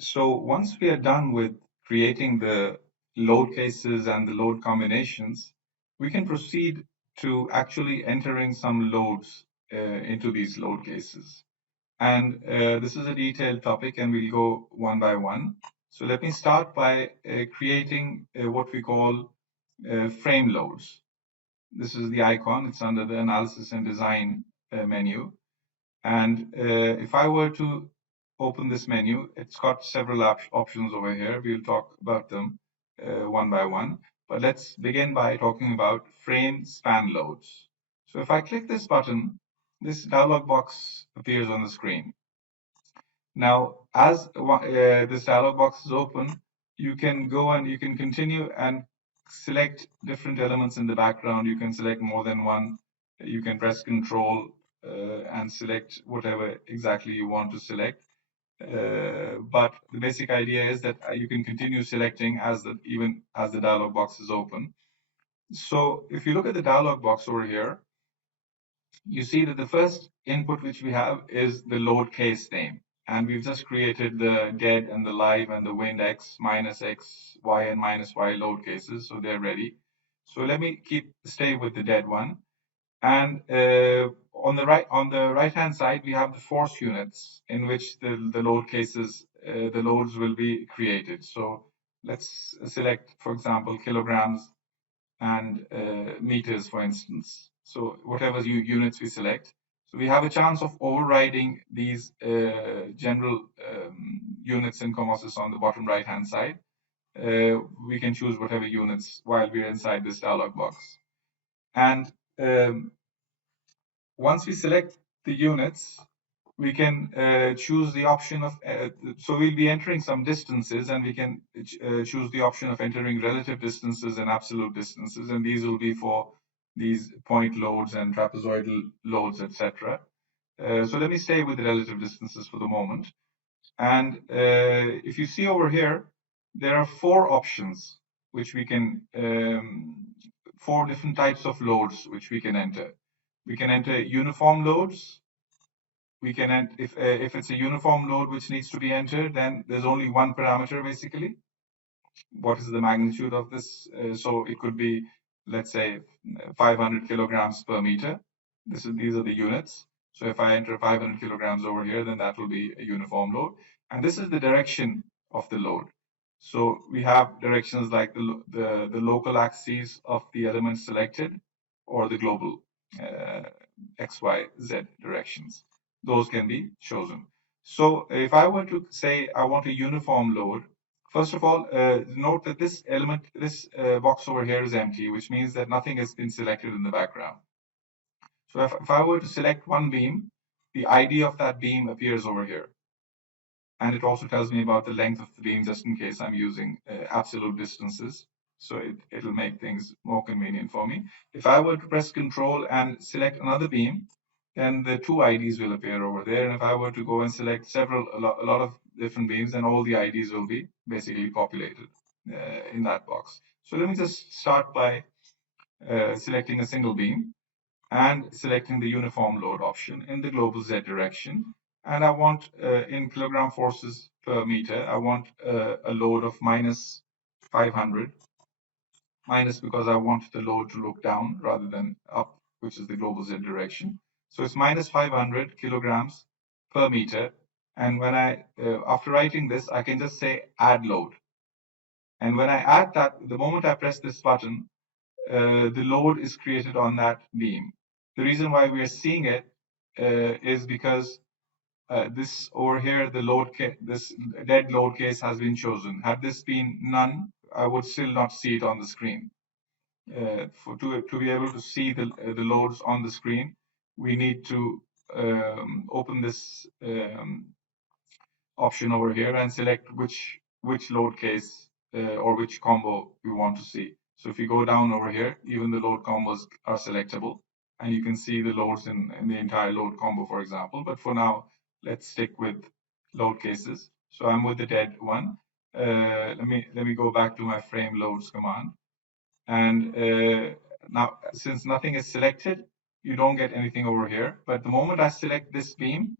So once we are done with creating the load cases and the load combinations, we can proceed to actually entering some loads into these load cases. And this is a detailed topic, and we'll go one by one. So let me start by creating what we call frame loads. This is the icon. It's under the analysis and design menu. And if I were to open this menu, it's got several options over here. We'll talk about them one by one. But let's begin by talking about frame span loads. So if I click this button, this dialog box appears on the screen. Now, as this dialog box is open, you can go and you can continue and select different elements in the background. You can select more than one. You can press Control and select whatever exactly you want to select. But the basic idea is that you can continue selecting even as the dialog box is open. So if you look at the dialog box over here, you see that the first input which we have is the load case name. And we've just created the dead and the live and the wind X, minus X, Y, and minus Y load cases. So they're ready. So let me stay with the dead one. And on the right hand side, we have the force units in which the load cases, the loads will be created. So let's select, for example, kilograms and meters, for instance. So whatever units we select. So we have a chance of overriding these general units in Comosys on the bottom right hand side. We can choose whatever units while we're inside this dialog box. And once we select the units, we can choose the option of, so we'll be entering some distances, and we can choose the option of entering relative distances and absolute distances, and these will be for these point loads and trapezoidal loads, etc. So let me stay with the relative distances for the moment. And if you see over here, there are four options which we can, four different types of loads which we can enter. We can enter uniform loads. We can, if it's a uniform load which needs to be entered, then there's only one parameter basically. What is the magnitude of this? So it could be, let's say, 500 kilograms per meter. These are the units. So if I enter 500 kilograms over here, then that will be a uniform load. And this is the direction of the load. So we have directions like the local axes of the elements selected, or the global X, Y, Z directions. Those can be chosen. So if I were to say I want a uniform load, first of all, note that this box over here is empty, which means that nothing has been selected in the background. So if I were to select one beam, the ID of that beam appears over here. And it also tells me about the length of the beam, just in case I'm using absolute distances. So it'll make things more convenient for me. If I were to press Control and select another beam, then the two IDs will appear over there. And if I were to go and select a lot of different beams, then all the IDs will be basically populated in that box. So let me just start by selecting a single beam and selecting the uniform load option in the global Z direction. And I want, in kilogram forces per meter, I want a load of minus 500. Minus because I want the load to look down rather than up, which is the global Z direction. So it's minus 500 kilograms per meter. And when after writing this, I can just say add load. And when I add that, the moment I press this button, the load is created on that beam. The reason why we are seeing it is because this over here, this dead load case has been chosen. Had this been none, I would still not see it on the screen. To be able to see the loads on the screen, we need to open this option over here and select which load case or which combo we want to see. So if you go down over here, even the load combos are selectable, and you can see the loads in the entire load combo, for example. But for now, let's stick with load cases. So I'm with the dead one. Let me go back to my frame loads command. And now, since nothing is selected, you don't get anything over here. But the moment I select this beam,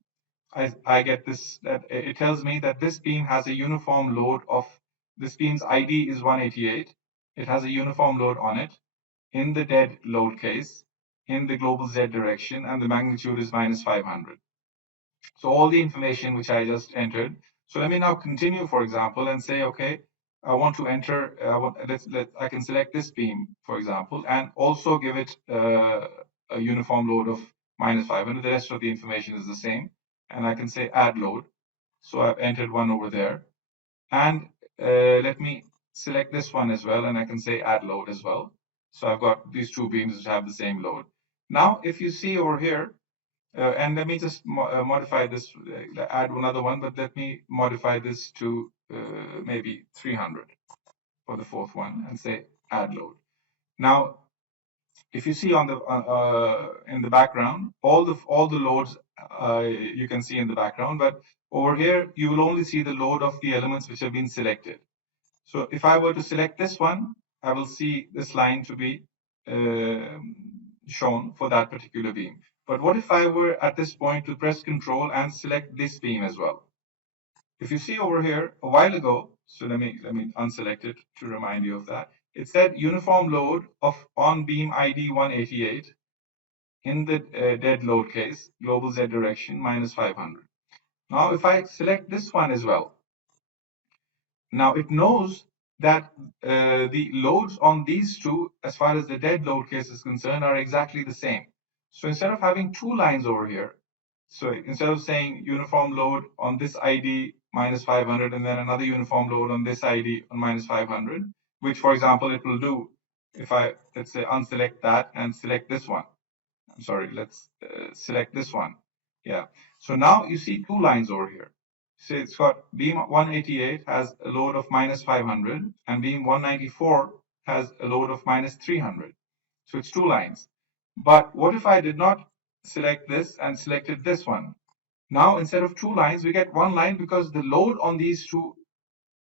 I get this, that it tells me that this beam has a uniform load of, this beam's ID is 188. It has a uniform load on it in the dead load case, in the global Z direction, and the magnitude is minus 500. So all the information which I just entered. So let me now continue, for example, and say, okay, I want to enter, I can select this beam, for example, and also give it a uniform load of minus 500. The rest of the information is the same. And I can say add load. So I've entered one over there. And let me select this one as well, and I can say add load as well. So I've got these two beams which have the same load. Now, if you see over here, and let me just modify this, add another one, but let me modify this to maybe 300 for the fourth one and say add load. Now, if you see on the in the background, all the loads you can see in the background, but over here you will only see the load of the elements which have been selected. So if I were to select this one, I will see this line to be shown for that particular beam. But what if I were at this point to press Control and select this beam as well? If you see over here a while ago, so let me unselect it to remind you of that. It said uniform load of on beam ID 188 in the dead load case, global Z direction minus 500. Now if I select this one as well, now it knows that the loads on these two, as far as the dead load case is concerned, are exactly the same. So instead of having two lines over here, so instead of saying uniform load on this ID minus 500 and then another uniform load on this ID on minus 500, which for example it will do if I, let's say, unselect that and select this one. I'm sorry, let's select this one. Yeah. So now you see two lines over here. So it's got beam 188 has a load of minus 500 and beam 194 has a load of minus 300. So it's two lines. But what if I did not select this and selected this one? Now instead of two lines, we get one line because the load on these two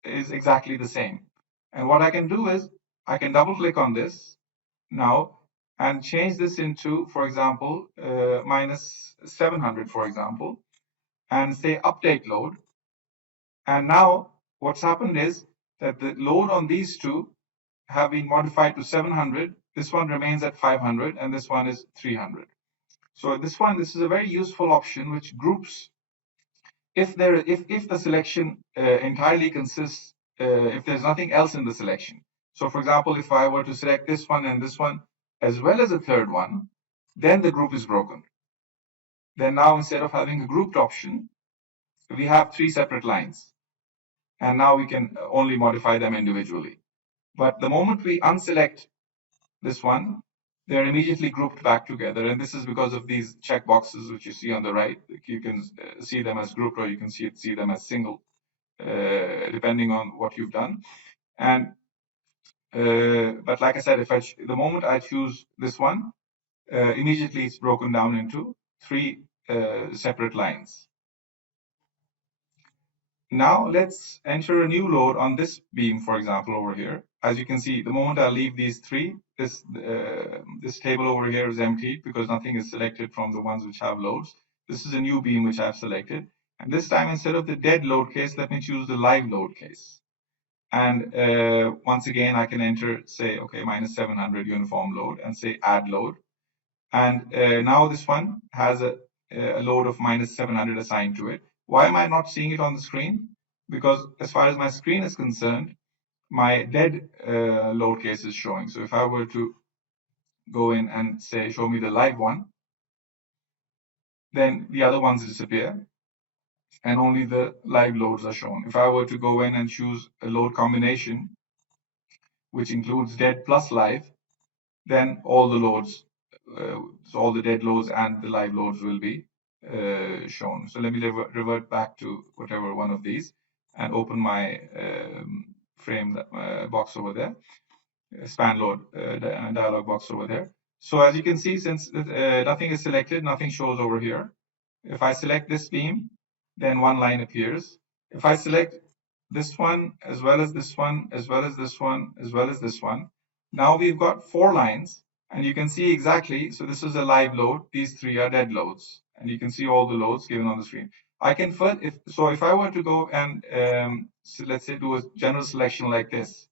is exactly the same. And what I can do is I can double click on this now and change this into, for example, minus 700, for example, and say update load. And now what's happened is that the load on these two have been modified to 700. This one remains at 500 and this one is 300. So this is a very useful option which groups if the selection entirely consists, if there's nothing else in the selection. So for example, if I were to select this one and this one as well as a third one, then the group is broken. Then now instead of having a grouped option, we have three separate lines. And now we can only modify them individually. But the moment we unselect this one, they're immediately grouped back together. And this is because of these check boxes which you see on the right. You can see them as grouped or you can see them as single, depending on what you've done. And but like I said, the moment I choose this one, immediately it's broken down into three separate lines. Now let's enter a new load on this beam, for example, over here. As you can see, the moment I leave these three, this table over here is empty because nothing is selected from the ones which have loads. This is a new beam which I've selected. And this time, instead of the dead load case, let me choose the live load case. And once again, I can enter, say, okay, minus 700 uniform load and say add load. And now this one has a load of minus 700 assigned to it. Why am I not seeing it on the screen? Because as far as my screen is concerned, my dead load case is showing. So if I were to go in and say, show me the live one, then the other ones disappear and only the live loads are shown. If I were to go in and choose a load combination, which includes dead plus live, then all the loads, so all the dead loads and the live loads will be shown. So let me revert back to whatever one of these and open my frame box over there, span load dialog box over there. So as you can see, since nothing is selected, nothing shows over here. If I select this beam, then one line appears. If I select this one, as well as this one, as well as this one, as well as this one, now we've got four lines. And you can see exactly, so this is a live load, these three are dead loads. And you can see all the loads given on the screen. I can first, if I were to go and so let's say do a general selection like this,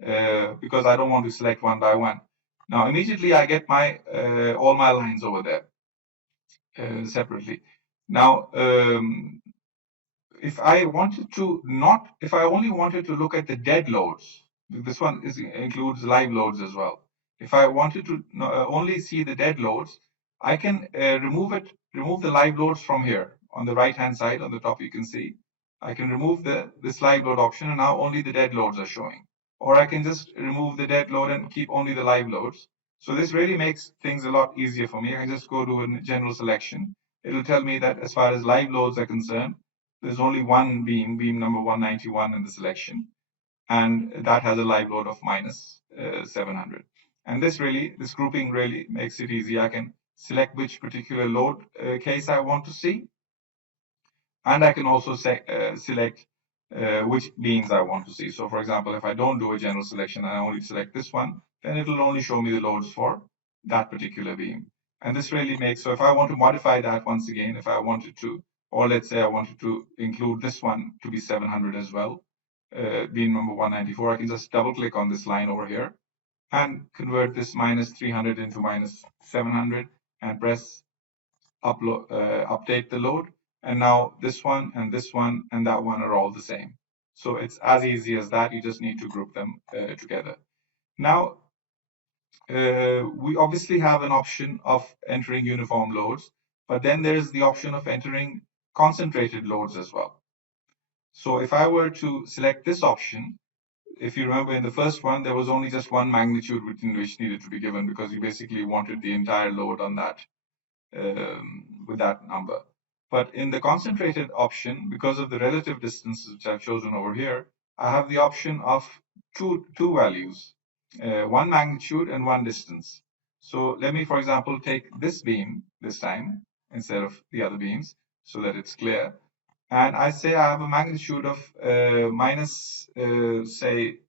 because I don't want to select one by one. Now immediately I get my all my lines over there separately. Now if I wanted to not, if I only wanted to look at the dead loads, this one includes live loads as well. If I wanted to only see the dead loads, I can remove the live loads from here on the right hand side on the top. You can see I can remove this live load option, and now only the dead loads are showing. Or I can just remove the dead load and keep only the live loads. So this really makes things a lot easier for me. I just go to a general selection. It'll tell me that as far as live loads are concerned, there's only one beam, beam number 191 in the selection, and that has a live load of minus 700. And this grouping really makes it easy. I can select which particular load case I want to see, and I can also select which beams I want to see. So for example, if I don't do a general selection and I only select this one, then it will only show me the loads for that particular beam. And this really makes, so if I want to modify that once again, if I wanted to, or let's say I wanted to include this one to be 700 as well, beam number 194, I can just double click on this line over here and convert this minus 300 into minus 700 and press update the load. And now this one and that one are all the same. So it's as easy as that. You just need to group them together. Now, we obviously have an option of entering uniform loads, but then there's the option of entering concentrated loads as well. So if I were to select this option, if you remember in the first one, there was only just one magnitude which needed to be given because you basically wanted the entire load on that with that number. But in the concentrated option, because of the relative distances which I've chosen over here, I have the option of two values, one magnitude and one distance. So let me, for example, take this beam this time instead of the other beams so that it's clear. And I say I have a magnitude of minus, say,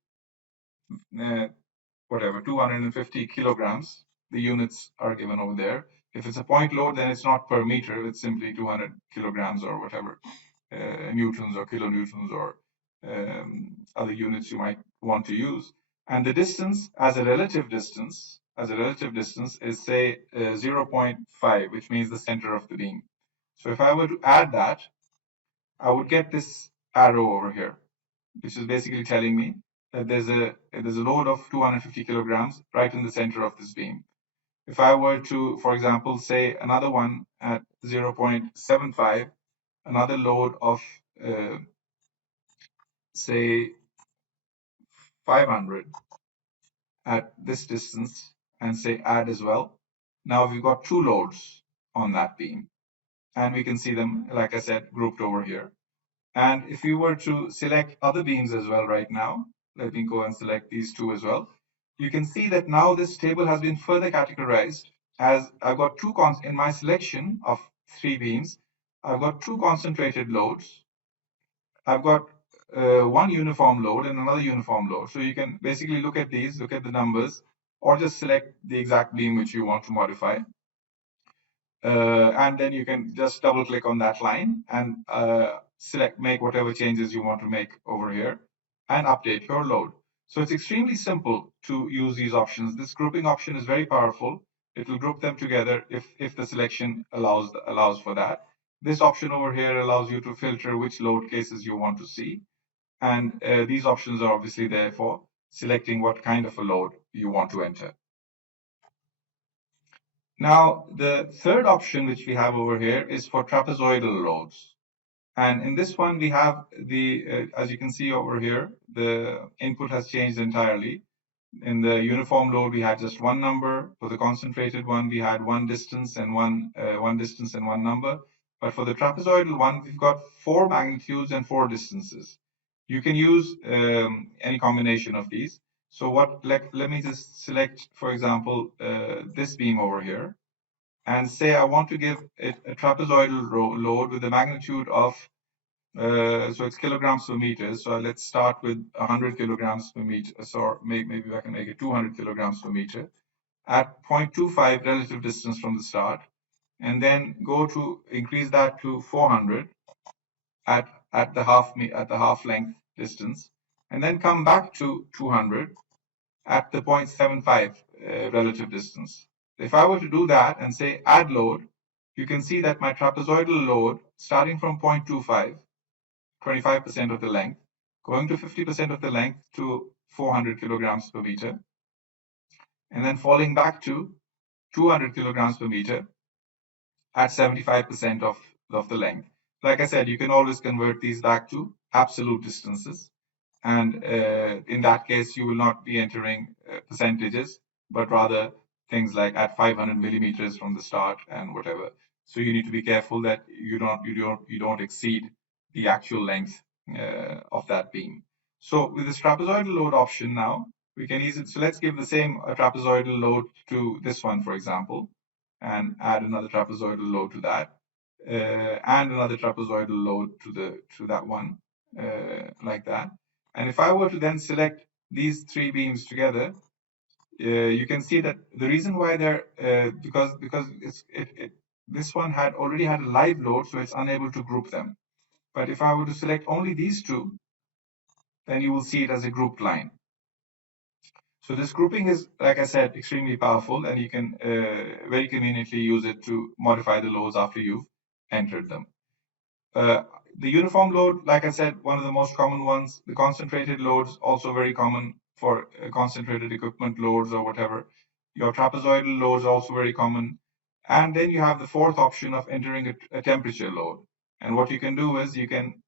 whatever, 250 kilograms. The units are given over there. If it's a point load, then it's not per meter. It's simply 200 kilograms or whatever, newtons or kilonewtons or other units you might want to use. And the distance as a relative distance, is say 0.5, which means the center of the beam. So if I were to add that, I would get this arrow over here, which is basically telling me that there's a load of 250 kilograms right in the center of this beam. If I were to, for example, say another one at 0.75, another load of say 500 at this distance, and say add as well. Now we've got two loads on that beam, and we can see them, like I said, grouped over here. And if we were to select other beams as well right now, let me go and select these two as well. You can see that now this table has been further categorized as I've got two in my selection of three beams. I've got two concentrated loads. I've got one uniform load and another uniform load. So you can basically look at these, look at the numbers, or just select the exact beam which you want to modify. And then you can just double click on that line and make whatever changes you want to make over here and update your load. So it's extremely simple to use these options. This grouping option is very powerful. It will group them together if the selection allows for that. This option over here allows you to filter which load cases you want to see. And these options are obviously there for selecting what kind of a load you want to enter. Now, the third option which we have over here is for trapezoidal loads. And in this one, we have as you can see over here, the input has changed entirely. In the uniform load, we had just one number. For the concentrated one, we had one distance and one number. But for the trapezoidal one, we've got four magnitudes and four distances. You can use any combination of these. So let me just select, for example, this beam over here, and say I want to give it a trapezoidal load with a magnitude of, so it's kilograms per meter. So let's start with 100 kilograms per meter. So maybe I can make it 200 kilograms per meter at 0.25 relative distance from the start. and then go to increase that to 400 at the half length distance, and then come back to 200 at the 0.75 relative distance. If I were to do that and say add load, you can see that my trapezoidal load, starting from 0.25, 25% of the length, going to 50% of the length to 400 kilograms per meter, and then falling back to 200 kilograms per meter at 75% of the length. Like I said, you can always convert these back to absolute distances. And in that case, you will not be entering percentages, but rather things like at 500 millimeters from the start and whatever. So you need to be careful that you don't exceed the actual length of that beam. So with this trapezoidal load option now, we can easily, so let's give the same trapezoidal load to this one, for example, and add another trapezoidal load to that, and another trapezoidal load to that one, like that. And if I were to then select these three beams together, you can see that the reason why they're because this one already had a live load, so it's unable to group them. But if I were to select only these two, then you will see it as a grouped line. So this grouping is, like I said, extremely powerful, and you can very conveniently use it to modify the loads after you've entered them. The uniform load, like I said, one of the most common ones. The concentrated loads, also very common for concentrated equipment loads or whatever. Your trapezoidal loads, also very common. And then you have the fourth option of entering a temperature load. And what you can do is you can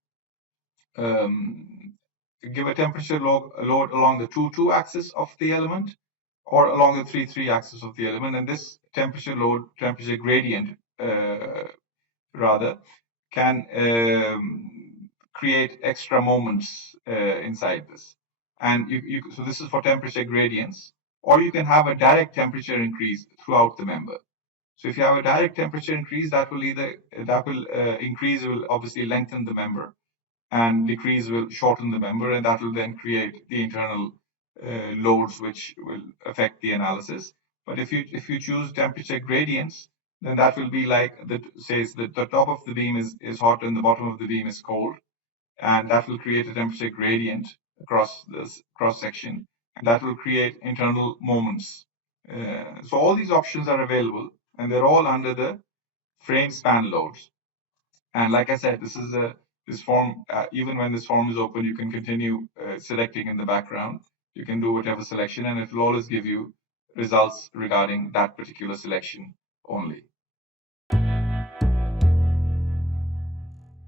give a temperature load along the 2-2 axis of the element, or along the 3-3 axis of the element. And this temperature load, temperature gradient, rather, can create extra moments inside this. And so this is for temperature gradients, or you can have a direct temperature increase throughout the member. So if you have a direct temperature increase, that will increase will obviously lengthen the member, and decrease will shorten the member, and that will then create the internal loads which will affect the analysis. But if you choose temperature gradients, then that will be like that says that the top of the beam is hot and the bottom of the beam is cold, and that will create a temperature gradient across this cross section, and that will create internal moments. So all these options are available, and they're all under the frame span loads. And like I said, this form, even when this form is open, you can continue selecting in the background. You can do whatever selection, and it will always give you results regarding that particular selection only.